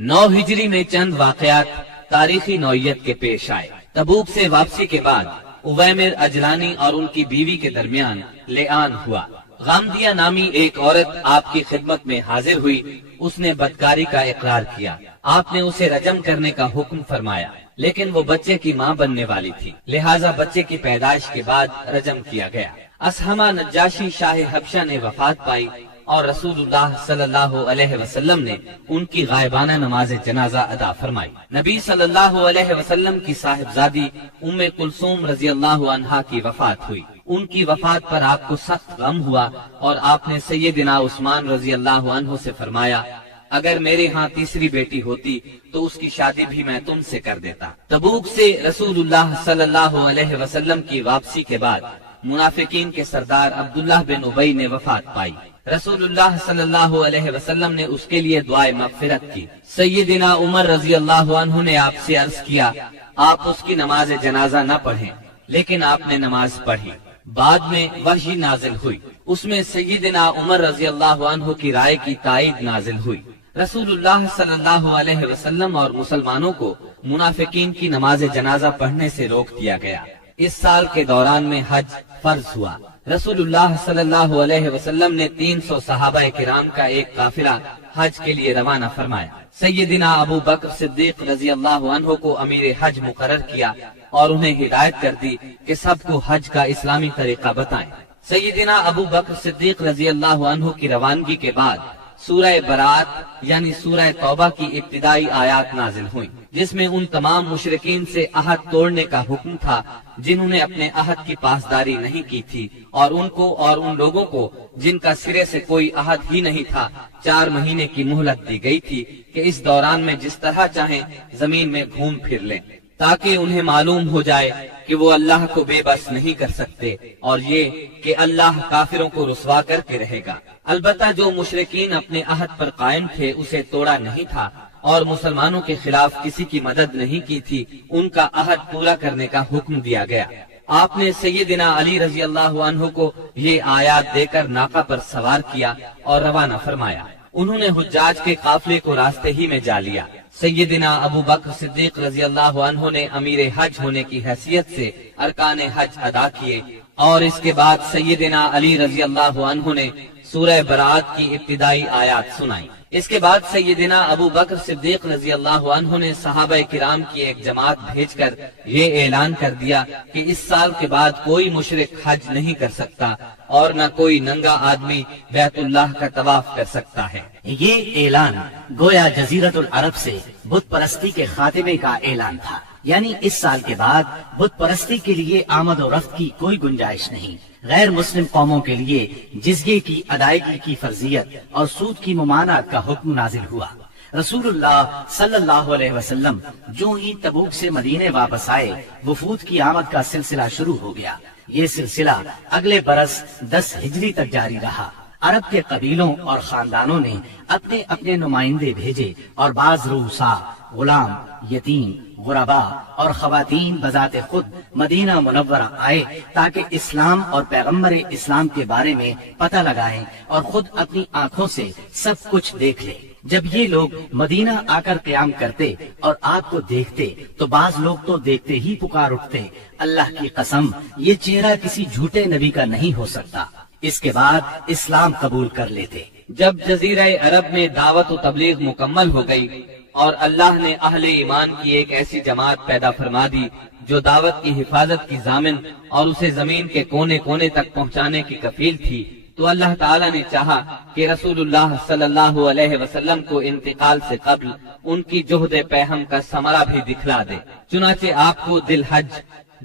9 हिजरी में चंद वाकयात तारीखी नौयत के पेश आए। तबूक से वापसी के बाद उवैमिर अजलानी और उनकी बीवी के दरमियान लेआन हुआ। गामदिया नामी एक औरत आपकी खिदमत में हाजिर हुई। उसने बदकारी का इकरार किया। आपने उसे रजम करने का हुक्म फरमाया, लेकिन वो बच्चे की मां बनने वाली थी, लिहाजा बच्चे की पैदाइश के बाद रजम किया गया। असहमा नज्जाशी शाह हबशा ने वफात पाई और रसूलुल्लाह सल्लल्लाहु अलैहि वसल्लम ने उनकी गायबाना नमाज जनाजा अदा फरमाई। नबी सल्लल्लाहु अलैहि वसल्लम की साहिबजादी उम्मे कुलसूम रजी अल्लाह अन्हा की वफात हुई। उनकी वफात पर आपको सख्त गम हुआ और आपने सैयदना उस्मान रजी अल्लाह अन्हु से फरमाया, अगर मेरे यहाँ तीसरी बेटी होती तो उसकी शादी भी मैं तुमसे कर देता। तबूक से रसूलुल्लाह सल्लल्लाहु अलैहि वसल्लम की वापसी के बाद मुनाफिकीन के सरदार अब्दुल्लाह बिन उबई ने वफात पाई। रसूलुल्लाह सल्लल्लाहु अलैहि वसल्लम ने उसके लिए दुआए मगफिरत की। सैयदना उमर रजी अल्लाह अन्हु ने आपसे अर्ज किया, आप उसकी नमाज जनाजा न पढ़ें, लेकिन आपने नमाज पढ़ी। बाद में वही नाजिल हुई। उसमें सैयदना उमर रजी अल्लाह अन्हु की राय की तायीद नाजिल हुई। रसूलुल्लाह सल्लल्लाहु अलैहि वसल्लम और मुसलमानों को मुनाफिकीन की नमाज जनाजा पढ़ने से रोक दिया गया। इस साल के दौरान में हज फर्ज हुआ। रसूलुल्लाह सल्लल्लाहु अलैहि वसल्लम ने 300 सहाबा किराम का एक काफिला हज के लिए रवाना फरमाया। सैयदना अबू बकर सिद्दीक रजी अल्लाह अन्हु को अमीर हज मुकर्रर किया और उन्हें हिदायत कर दी कि सबको हज का इस्लामी तरीका बताएं। सैयदना अबू बकर सिद्दीक रजी अल्लाह अन्हु की रवानगी के बाद सूरह बरात यानी सूरह तौबा की इब्तिदाई आयात नाजिल हुई, जिसमें उन तमाम मुशरिकीन से अहद तोड़ने का हुक्म था जिन्होंने अपने अहद की पासदारी नहीं की थी, और उनको और उन लोगों को जिनका सिरे से कोई अहद ही नहीं था 4 महीने की मोहलत दी गई थी कि इस दौरान में जिस तरह चाहें जमीन में घूम फिर लें, ताकि उन्हें मालूम हो जाए कि वो अल्लाह को बेबस नहीं कर सकते और ये कि अल्लाह काफिरों को रुसवा करके रहेगा। अलबत्ता जो मुशरिकीन अपने अहद पर कायम थे उसे तोड़ा नहीं था और मुसलमानों के खिलाफ किसी की मदद नहीं की थी, उनका अहद पूरा करने का हुक्म दिया गया। आपने सैयदना अली रजी अल्लाह अन्हु को ये आयात देकर नाका पर सवार किया और रवाना फरमाया। उन्होंने हुज्जाज के काफिले को रास्ते ही में जा लिया। सैयदना अबू बकर सिद्दीक रजी अल्लाह अन्हु ने अमीर हज होने की हैसियत से अरकान हज अदा किए और इसके बाद सैयदना अली रजी अल्लाह अन्हु ने सूरह बरात की इब्तिदाई आयात सुनाई। इसके बाद सैयदना अबू बकर सिद्दीक रजी अल्लाह अन्हु ने सहाबा किराम की एक जमात भेजकर ये ऐलान कर दिया कि इस साल के बाद कोई मुशरिक हज नहीं कर सकता और न कोई नंगा आदमी बैतुल्लाह का तवाफ कर सकता है। ये ऐलान गोया जजीरतुल अरब से बुत परस्ती के खात्मे का ऐलान था, यानी इस साल के बाद बुत परस्ती के लिए आमद और रफ्त की कोई गुंजाइश नहीं। गैर मुस्लिम कौमों के लिए जिज़्ये की अदायगी की फर्जियत और सूद की मुमानात का हुक्म नाजिल हुआ। रसूलुल्लाह सल्लल्लाहु अलैहि वसल्लम जो ही तबूक से मदीने वापस आए, वफूद की आमद का सिलसिला शुरू हो गया। ये सिलसिला अगले बरस 10 हिजरी तक जारी रहा। अरब के कबीलों और खानदानों ने अपने अपने नुमाइंदे भेजे और बाज रूसा, गुलाम, यतीम, गुरबा और खवातीन बजाते खुद मदीना मुनव्वरा आए ताकि इस्लाम और पैगम्बर इस्लाम के बारे में पता लगाएं और खुद अपनी आंखों से सब कुछ देख ले। जब ये लोग मदीना आकर क़याम करते और आपको देखते तो बाज लोग तो देखते ही पुकार उठते, अल्लाह की कसम ये चेहरा किसी झूठे नबी का नहीं हो सकता। इसके बाद इस्लाम कबूल कर लेते। जब जजीरा अरब में दावत और तबलीग मुकम्मल हो गई और अल्लाह ने अहले ईमान की एक ऐसी जमात पैदा फरमा दी जो दावत की हिफाजत की जामिन और उसे जमीन के कोने कोने तक पहुंचाने की कफील थी, तो अल्लाह ताला ने चाहा कि रसूलुल्लाह सल्लल्लाहु अलैहि वसल्लम को इंतकाल से कब्ल उनकी जुहद पैहम का समरा भी दिखला दे। चुनाचे आपको दिल हज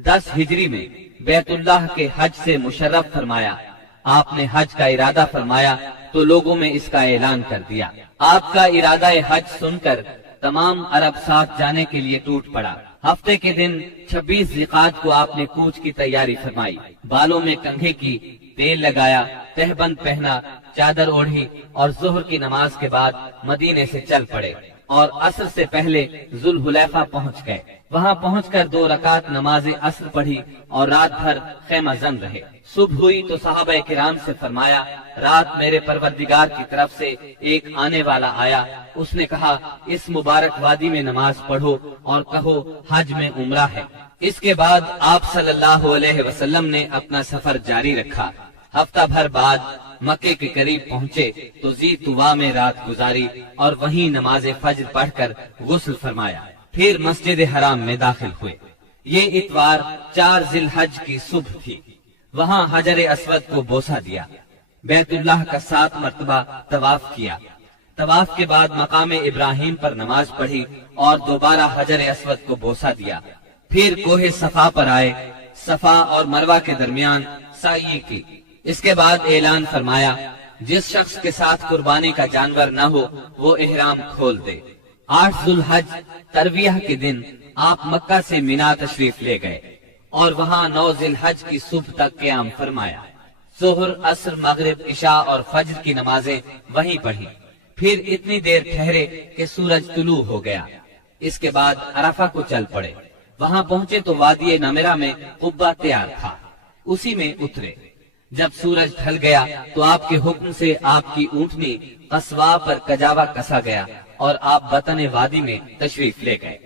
10 हिजरी में बैतुल्लाह के हज से मुशर्रफ फरमाया। आपने हज का इरादा फरमाया तो लोगों में इसका ऐलान कर दिया। आपका इरादा हज सुनकर तमाम अरब साथ जाने के लिए टूट पड़ा। हफ्ते के दिन 26 ज़िक़ात को आपने कूच की तैयारी फरमाई। बालों में कंघे की, तेल लगाया, तहबंद पहना, चादर ओढ़ी और ज़ोहर की नमाज के बाद मदीने से चल पड़े। اور عصر سے پہلے ذوالحلیفہ پہنچ گئے۔ وہاں پہنچ کر 2 رکعت نماز عصر پڑھی اور رات بھر خیمہ زن رہے۔ صبح ہوئی تو صحابہ کرام سے فرمایا، رات میرے پروردگار کی طرف سے ایک آنے والا آیا، اس نے کہا اس مبارک وادی میں نماز پڑھو اور کہو حج میں عمرہ ہے۔ اس کے بعد آپ صلی اللہ علیہ وسلم نے اپنا سفر جاری رکھا۔ ہفتہ بھر بعد مکے کے قریب پہنچے تو ذی طوا میں رات گزاری اور وہیں نماز فجر پڑھ کر غسل فرمایا، پھر مسجد حرام میں داخل ہوئے۔ یہ اتوار 4 ذی الحج کی صبح تھی۔ وہاں حجر اسود کو بوسہ دیا، بیت اللہ کا 7 مرتبہ طواف کیا۔ طواف کے بعد مقام ابراہیم پر نماز پڑھی اور دوبارہ حجر اسود کو بوسہ دیا، پھر کوہ صفا پر آئے، صفا اور مروہ کے درمیان سعی کی۔ اس کے بعد اعلان فرمایا، جس شخص کے ساتھ قربانی کا جانور نہ ہو وہ احرام کھول دے۔ 8 ذی الحج ترویہ کے دن آپ مکہ سے مینا تشریف لے گئے اور وہاں 9 ذی الحج کی صبح تک قیام فرمایا۔ ظہر، عصر، مغرب، عشاء اور فجر کی نمازیں وہیں پڑھی، پھر اتنی دیر ٹھہرے کہ سورج طلوع ہو گیا۔ اس کے بعد عرفہ کو چل پڑے۔ وہاں پہنچے تو وادی نمرہ میں قبہ تیار تھا، اسی میں اترے۔ جب سورج ڈھل گیا تو آپ کے حکم سے آپ کی اونٹنی قصوا پر کجاوا کسا گیا اور آپ بطن وادی میں تشریف لے گئے۔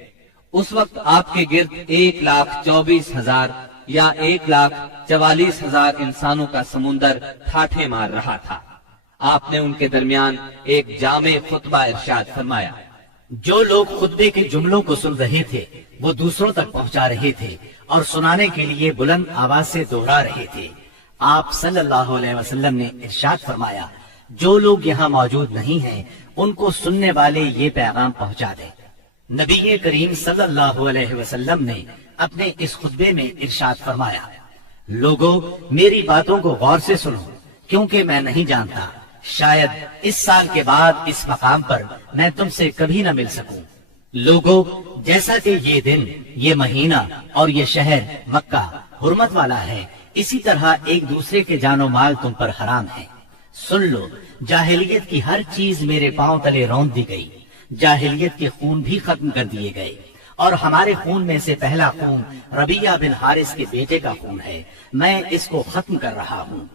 اس وقت آپ کے گرد 1,24,000 یا 1,44,000 انسانوں کا سمندر ٹھاٹھے مار رہا تھا۔ آپ نے ان کے درمیان ایک جامع خطبہ ارشاد فرمایا۔ جو لوگ خطبے کے جملوں کو سن رہے تھے وہ دوسروں تک پہنچا رہے تھے اور سنانے کے لیے بلند آواز سے دوہرا رہے تھے۔ آپ صلی اللہ علیہ وسلم نے ارشاد فرمایا، جو لوگ یہاں موجود نہیں ہیں ان کو سننے والے یہ پیغام پہنچا دیں۔ نبی کریم صلی اللہ علیہ وسلم نے اپنے اس خطبے میں ارشاد فرمایا، لوگو میری باتوں کو غور سے سنو، کیونکہ میں نہیں جانتا شاید اس سال کے بعد اس مقام پر میں تم سے کبھی نہ مل سکوں۔ لوگو جیسا کہ یہ دن، یہ مہینہ اور یہ شہر مکہ حرمت والا ہے، اسی طرح ایک دوسرے کے جان و مال تم پر حرام ہے۔ سن لو، جاہلیت کی ہر چیز میرے پاؤں تلے روند دی گئی، جاہلیت کے خون بھی ختم کر دیے گئے، اور ہمارے خون میں سے پہلا خون ربیعہ بن حارث کے بیٹے کا خون ہے، میں اس کو ختم کر رہا ہوں۔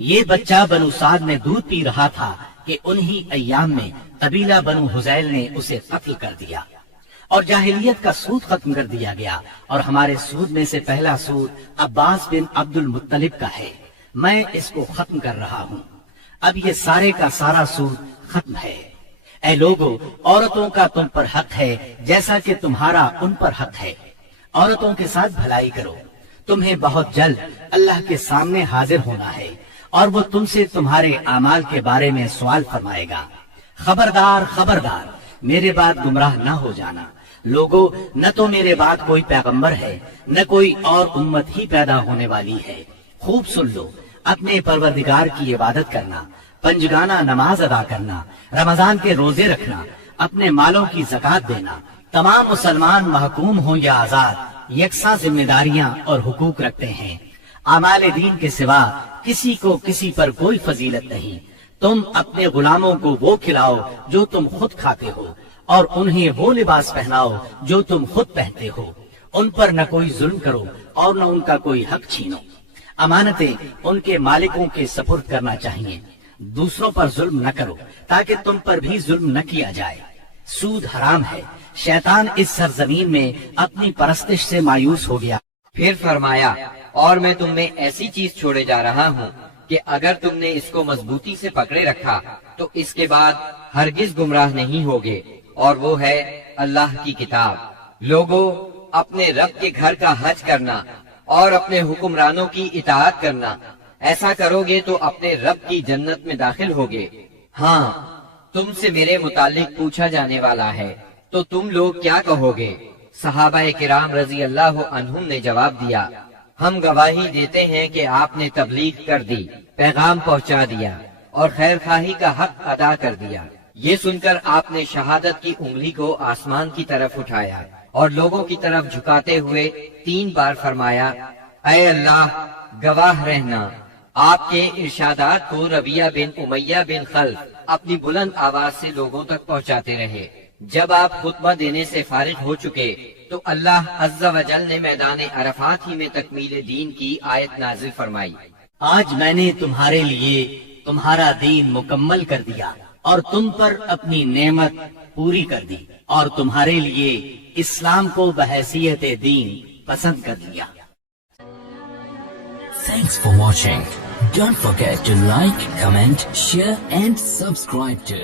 یہ بچہ بنو سعد میں دودھ پی رہا تھا کہ انہی ایام میں قبیلہ بنو حذیل نے اسے قتل کر دیا، اور جاہلیت کا سود ختم کر دیا گیا، اور ہمارے سود میں سے پہلا سود عباس بن عبد المطلب کا ہے، میں اس کو ختم کر رہا ہوں۔ اب یہ سارے کا سارا سود ختم ہے۔ اے لوگو، عورتوں کا تم پر حق ہے جیسا کہ تمہارا ان پر حق ہے، عورتوں کے ساتھ بھلائی کرو، تمہیں بہت جلد اللہ کے سامنے حاضر ہونا ہے اور وہ تم سے تمہارے اعمال کے بارے میں سوال فرمائے گا۔ خبردار خبردار، میرے بعد گمراہ نہ ہو جانا۔ لوگو، نہ تو میرے بعد کوئی پیغمبر ہے نہ کوئی اور امت ہی پیدا ہونے والی ہے۔ خوب سن لو، اپنے پروردگار کی عبادت کرنا، پنجگانہ نماز ادا کرنا، رمضان کے روزے رکھنا، اپنے مالوں کی زکوٰۃ دینا، تمام مسلمان محکوم ہوں یا آزاد یکساں ذمہ داریاں اور حقوق رکھتے ہیں۔ اعمال دین کے سوا کسی کو کسی پر کوئی فضیلت نہیں۔ تم اپنے غلاموں کو وہ کھلاؤ جو تم خود کھاتے ہو، اور انہیں وہ لباس پہناؤ جو تم خود پہنتے ہو۔ ان پر نہ کوئی ظلم کرو اور نہ ان کا کوئی حق چھینو۔ امانتیں ان کے مالکوں کے سپرد کرنا چاہیے۔ دوسروں پر ظلم نہ کرو تاکہ تم پر بھی ظلم نہ کیا جائے۔ سود حرام ہے۔ شیطان اس سرزمین میں اپنی پرستش سے مایوس ہو گیا۔ پھر فرمایا، اور میں تم میں ایسی چیز چھوڑے جا رہا ہوں کہ اگر تم نے اس کو مضبوطی سے پکڑے رکھا تو اس کے بعد ہرگز گمراہ نہیں ہوگے، اور وہ ہے اللہ کی کتاب۔ لوگو، اپنے رب کے گھر کا حج کرنا اور اپنے حکمرانوں کی اطاعت کرنا، ایسا کرو گے تو اپنے رب کی جنت میں داخل ہوگے۔ ہاں، تم سے میرے متعلق پوچھا جانے والا ہے تو تم لوگ کیا کہو گے؟ صحابہ کرام رضی اللہ عنہم نے جواب دیا، ہم گواہی دیتے ہیں کہ آپ نے تبلیغ کر دی، پیغام پہنچا دیا اور خیر خواہی کا حق ادا کر دیا۔ یہ سن کر آپ نے شہادت کی انگلی کو آسمان کی طرف اٹھایا اور لوگوں کی طرف جھکاتے ہوئے 3 بار فرمایا، اے اللہ، گواہ رہنا۔ آپ کے ارشادات کو ربیعہ بن امیہ بن خلف اپنی بلند آواز سے لوگوں تک پہنچاتے رہے۔ جب آپ خطبہ دینے سے فارغ ہو چکے تو اللہ عز و جل نے میدان عرفات ہی میں تکمیل دین کی آیت نازل فرمائی، آج میں نے تمہارے لیے تمہارا دین مکمل کر دیا اور تم پر اپنی نعمت پوری کر دی اور تمہارے لیے اسلام کو بحیثیت دین پسند کر لیا۔ Thanks for watching. Don't forget to like, comment, share and subscribe to